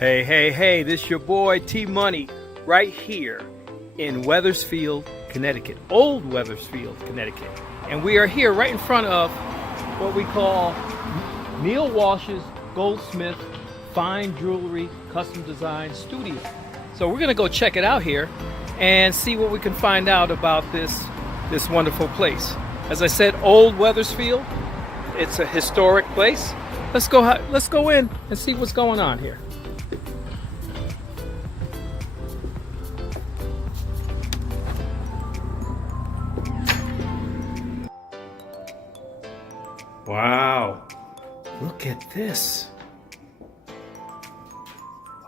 Hey, hey, hey, this your boy T Money right here in Weathersfield, Connecticut, Old Weathersfield, Connecticut. And we are here right in front of what we call Neil Walsh's Goldsmith Fine Jewelry Custom Design Studio. So we're gonna go check it out here and see what we can find out about this wonderful place. As I said, Old Weathersfield. It's a historic place. Let's go in and see what's going on here. Wow, look at this.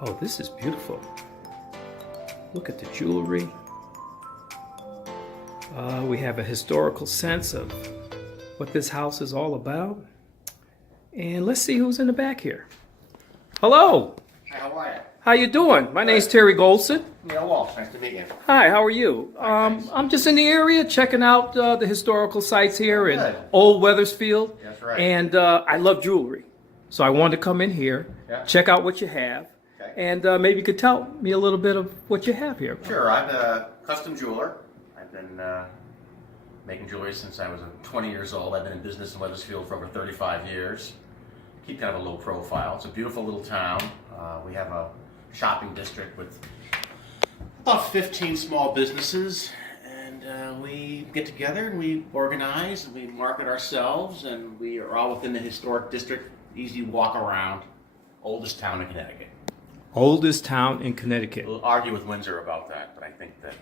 Oh, this is beautiful. Look at the jewelry. We have a historical sense of what this house is all about. And let's see who's in the back here. Hello. Hi, how are you? How you doing? My name's Terry Goldson. Neil Walsh, nice to meet you. Hi, how are you? I'm just in the area checking out the historical sites here in Good. Old Weathersfield. That's right. And I love jewelry. So I wanted to come in here, Yeah. check out what you have, Okay. and maybe you could tell me a little bit of what you have here. Sure, I'm a custom jeweler. I've been making jewelry since I was 20 years old. I've been in business in Weathersfield for over 35 years. Keep kind of a low profile. It's a beautiful little town. We have a shopping district with about 15 small businesses, and we get together and we organize and we market ourselves, and we are all within the historic district, easy walk around, oldest town in Connecticut. Oldest town in Connecticut. We'll argue with Windsor about that, but I think that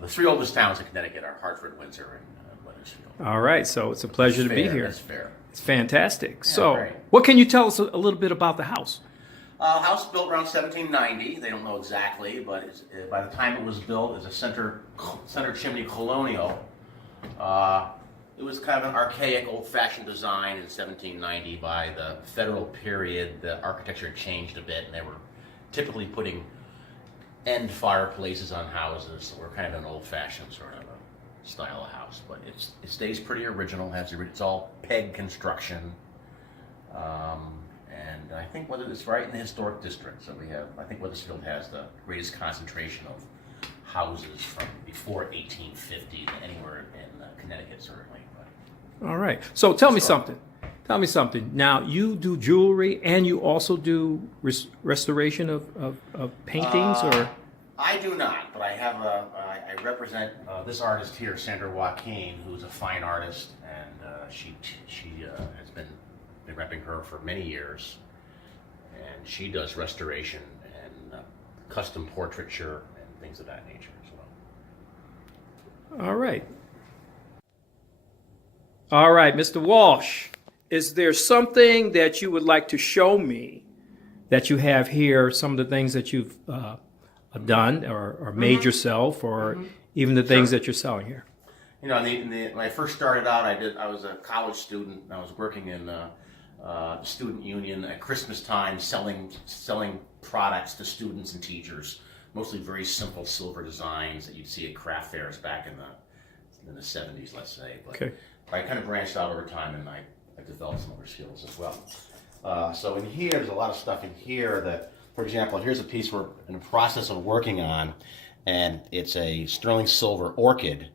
the three oldest towns in Connecticut are Hartford, Windsor, and Weathersfield. All right, so it's a pleasure to be Fair, here. That's fair. It's fantastic. So, right. what can you tell us a little bit about the house? House built around 1790. They don't know exactly, but by the time it was built, it was a center chimney colonial. It was kind of an archaic, old-fashioned design in 1790. By the federal period, the architecture changed a bit, and they were typically putting end fireplaces on houses. So we're kind of an old-fashioned sort of a style of house, but it stays pretty original. It's all peg construction. And I think whether it's right in the historic district, so I think Weathersfield has the greatest concentration of houses from before 1850 than anywhere in Connecticut, certainly. But All right. So tell me something. Tell me something. Now, you do jewelry and you also do restoration of paintings, or? I do not, but I represent this artist here, Sandra Joaquin, who's a fine artist, and she has been repping her for many years, and she does restoration and custom portraiture and things of that nature as well. All right. All right, Mr. Walsh, is there something that you would like to show me that you have here, some of the things that you've done or made yourself, or even the things that you're selling here? You know, when I first started out, I was a college student. I was working in the student union at Christmas time, selling products to students and teachers, mostly very simple silver designs that you'd see at craft fairs back in the 70s, let's say. But Okay. I kind of branched out over time, and I developed some other skills as well. So in here, there's a lot of stuff in here that, for example, here's a piece we're in the process of working on, and it's a sterling silver orchid,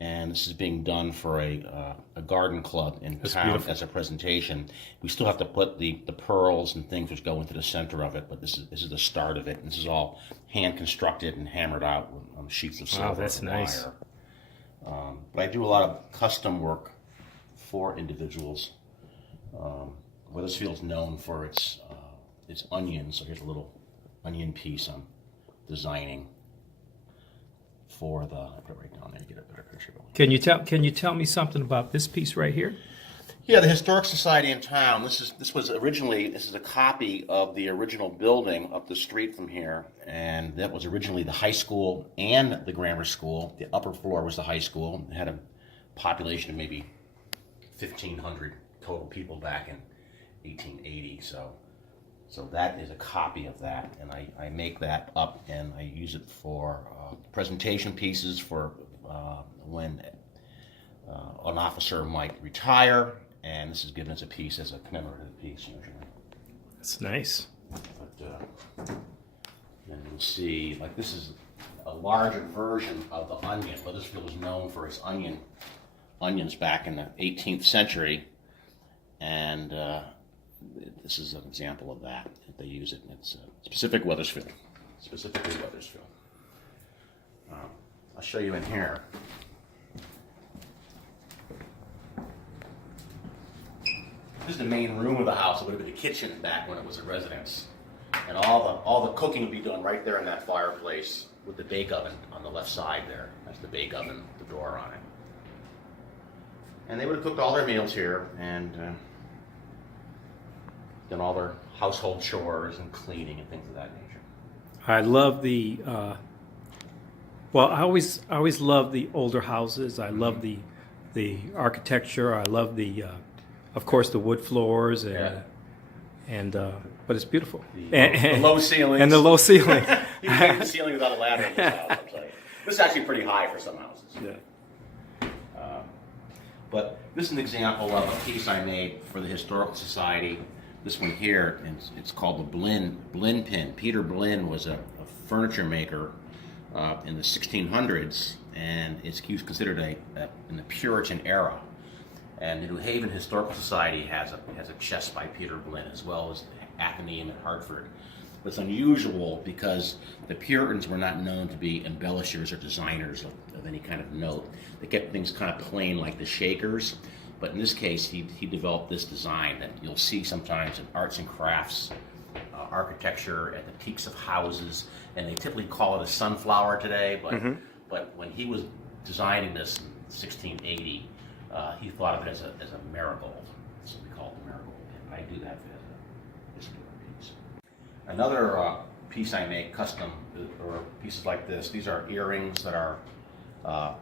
and this is being done for a garden club in town beautiful. as a presentation. We still have to put the pearls and things which go into the center of it, but this is the start of it. And this is all hand constructed and hammered out on sheets of silver. Wow, that's and nice. wire. But I do a lot of custom work for individuals. Weathersfield's known for its onions, so here's a little onion piece I'm designing for I put it right down there to get a better picture going. Can you tell me something about this piece right here? Yeah, the Historic Society in town. This is a copy of the original building up the street from here, and that was originally the high school and the grammar school. The upper floor was the high school. It had a population of maybe 1,500 total people back in 1880. So that is a copy of that, and I make that up and I use it for presentation pieces for when an officer might retire, and this is given as a piece, as a commemorative piece usually. That's nice. But and you'll see, like this is a larger version of the onion. Weathersfield was known for its onions back in the 18th century, and this is an example of that. They use it. It's specifically Weathersfield. I'll show you in here. This is the main room of the house. It would have been the kitchen back when it was a residence, and all the cooking would be done right there in that fireplace with the bake oven on the left side there. That's the bake oven, the door on it. And they would have cooked all their meals here and done all their household chores and cleaning and things of that nature. I love the. Well, I always love the older houses. I love the architecture. I love the, of course, the wood floors and but it's beautiful. The low ceilings. And the low ceiling. You can make the ceiling without a ladder in this house, I'm saying. This is actually pretty high for some houses. Yeah. But this is an example of a piece I made for the Historical Society. This one here, it's called the Blinn pin. Peter Blinn was a furniture maker in the 1600s, and he was considered in the Puritan era. And the New Haven Historical Society has a chest by Peter Blinn, as well as Athenaeum in Hartford. But it's unusual because the Puritans were not known to be embellishers or designers of any kind of note. They kept things kind of plain, like the Shakers. But in this case, he developed this design that you'll see sometimes in arts and crafts, architecture, at the peaks of houses, and they typically call it a sunflower today. But when he was designing this in 1680, he thought of it as a marigold. So we call it the marigold. I do that as a piece. Another piece I make custom, or pieces like this. These are earrings that are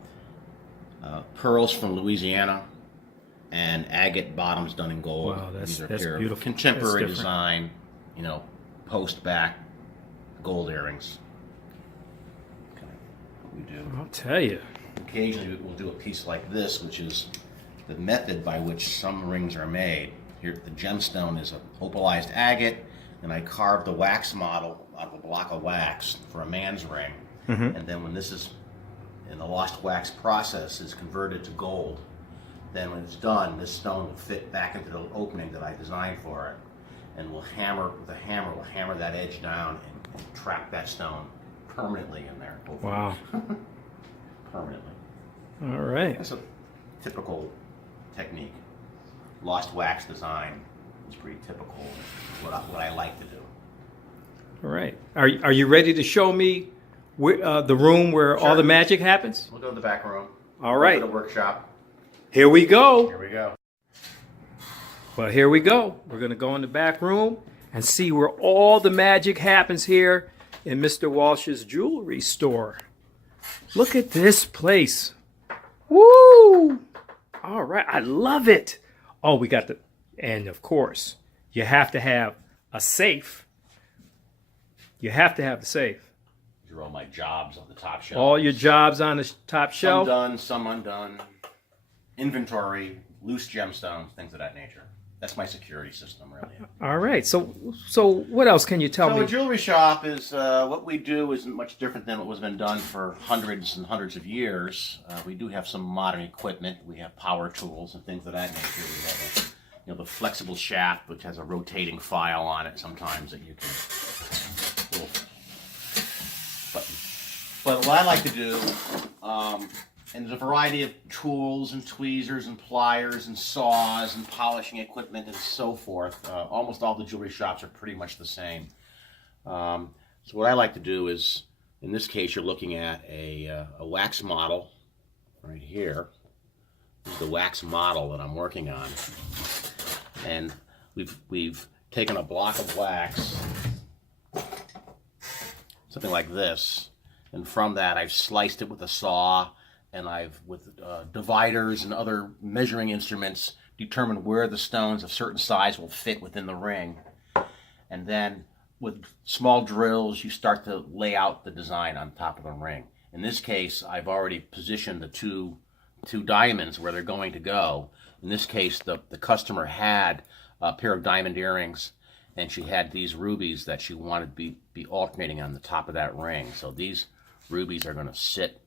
pearls from Louisiana and agate bottoms done in gold. Wow, that's beautiful. Contemporary design, post-back gold earrings. Okay, what we do. I'll tell you. Occasionally we'll do a piece like this, which is the method by which some rings are made. Here, the gemstone is an opalized agate, and I carved the wax model out of a block of wax for a man's ring. And then when this is in the lost wax process is converted to gold, then when it's done, this stone will fit back into the opening that I designed for it, and we'll hammer that edge down and trap that stone permanently in there. Hopefully. Wow. Permanently. All right. That's a typical technique. Lost wax design is pretty typical. What I like to do. All right. Are you ready to show me the room where all the magic happens? We'll go to the back room. All right. Go to the workshop. Here we go. Here we go. Well, here we go. We're going to go in the back room and see where all the magic happens here in Mr. Walsh's jewelry store. Look at this place. Woo! All right. I love it. Oh, we got and of course, you have to have a safe. You have to have the safe. These are all my jobs on the top shelf. All your jobs on the top shelf. Some done, some undone. Inventory, loose gemstones, things of that nature. That's my security system, really. All right. So what else can you tell me? So a jewelry shop is, what we do isn't much different than what was been done for hundreds and hundreds of years. We do have some modern equipment. We have power tools and things of that nature. We have the flexible shaft, which has a rotating file on it sometimes that you can little button. But what I like to do, and there's a variety of tools and tweezers and pliers and saws and polishing equipment and so forth. Almost all the jewelry shops are pretty much the same. So what I like to do is, in this case, you're looking at a wax model right here. This is the wax model that I'm working on. And we've taken a block of wax, something like this, and from that I've sliced it with a saw, and I've, with dividers and other measuring instruments, determined where the stones of certain size will fit within the ring. And then with small drills, you start to lay out the design on top of the ring. In this case, I've already positioned the two diamonds where they're going to go. In this case, the customer had a pair of diamond earrings, and she had these rubies that she wanted to be alternating on the top of that ring. So these rubies are going to sit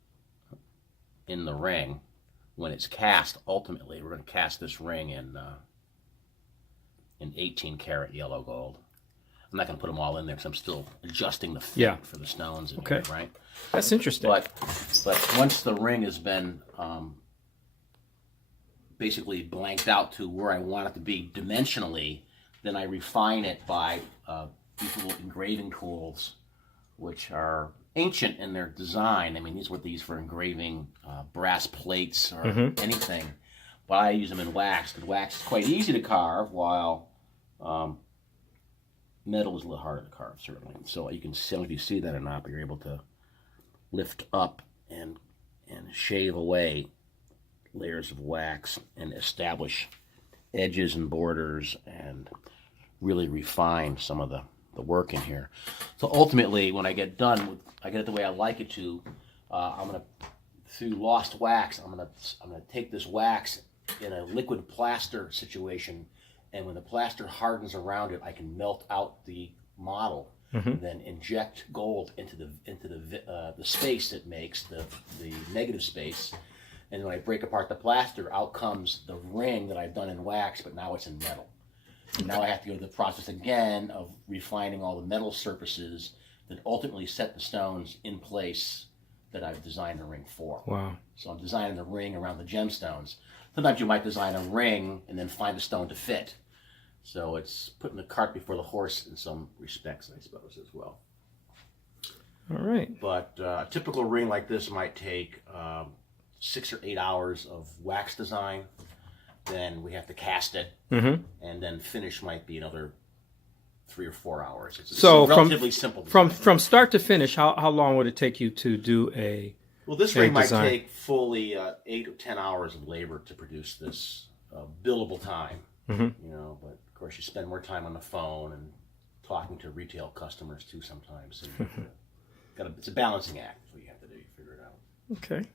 in the ring when it's cast. Ultimately, we're going to cast this ring in 18 karat yellow gold. I'm not going to put them all in there because I'm still adjusting the fit for the stones in here, right? That's interesting. But once the ring has been basically blanked out to where I want it to be dimensionally, then I refine it by these little engraving tools, which are ancient in their design. I mean, these were for engraving brass plates or anything. But I use them in wax, because wax is quite easy to carve, while metal is a little harder to carve, certainly. So you can see, if you see that or not, but you're able to lift up and shave away layers of wax and establish edges and borders and really refine some of the work in here. So ultimately, when I get done, I get it the way I like it to. I'm gonna, through lost wax, I'm gonna take this wax in a liquid plaster situation, and when the plaster hardens around it, I can melt out the model, then inject gold into the space it makes, the negative space, and when I break apart the plaster, out comes the ring that I've done in wax, but now it's in metal. And now I have to go through the process again of refining all the metal surfaces that ultimately set the stones in place that I've designed the ring for. Wow. So I'm designing the ring around the gemstones. Sometimes you might design a ring and then find the stone to fit. So it's putting the cart before the horse in some respects, I suppose, as well. All right. But a typical ring like this might take 6 or 8 hours of wax design. Then we have to cast it, and then finish might be another 3 or 4 hours. It's so relatively simple design. From start to finish, how long would it take you to do a? Well, this ring might take fully 8 or 10 hours of labor to produce this billable time. You know, but of course you spend more time on the phone and talking to retail customers too sometimes. And it's a balancing act. That's what you have to do. You figure it out. Okay.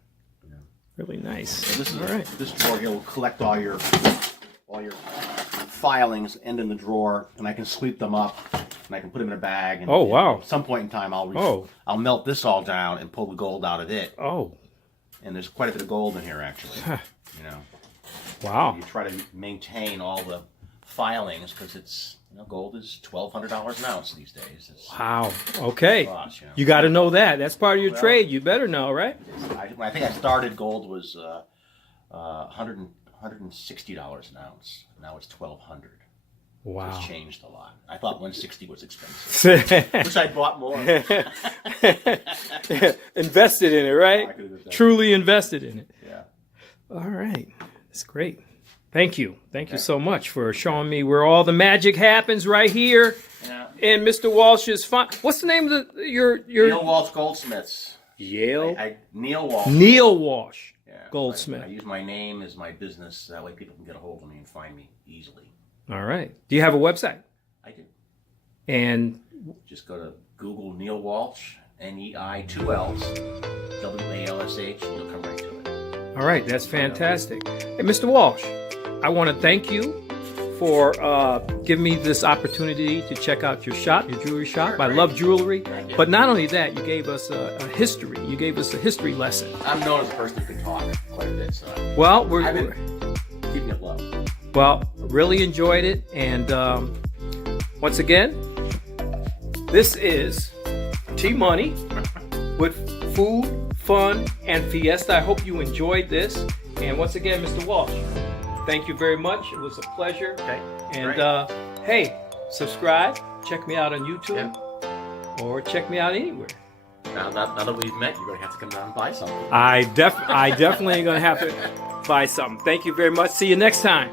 You know? Really nice. So this is all right. This drawer here will collect all your filings, end in the drawer, and I can sweep them up and I can put them in a bag. And, at some point in time, I'll melt this all down and pull the gold out of it. Oh. And there's quite a bit of gold in here, actually. You know. Wow. You try to maintain all the filings because it's, gold is $1,200 an ounce these days. Wow. Okay. Cost, you got to know that. That's part of your trade. You better know, right? When I think I started, gold was $160 an ounce. Now it's $1,200. Wow. It's changed a lot. I thought $160 was expensive. Wish I bought more. Invested in it, right? Truly invested in it. Yeah. All right. That's great. Thank you. Thank you so much for showing me where all the magic happens right here in Mr. Walsh's what's the name of your Neil Walsh Goldsmiths. Yale? Neil Walsh. Neil Walsh Goldsmith. I use my name as my business. That way people can get a hold of me and find me easily. All right. Do you have a website? I do. And just go to Google Neil Walsh, NEI 2 L's, WALSH, and you'll come right to it. All right. That's fantastic. Hey, Mr. Walsh, I want to thank you for giving me this opportunity to check out your shop, your jewelry shop. I love jewelry. But not only that, you gave us a history. You gave us a history lesson. I'm known as a person who can talk quite a bit. So well, I've been keeping it low. Well, really enjoyed it. And once again, this is T-Money with food, fun, and Fiesta. I hope you enjoyed this. And once again, Mr. Walsh, thank you very much. It was a pleasure. Okay. And hey, subscribe. Check me out on YouTube. Or check me out anywhere. Now that we've met, you're going to have to come down and buy something. I definitely am going to have to buy something. Thank you very much. See you next time.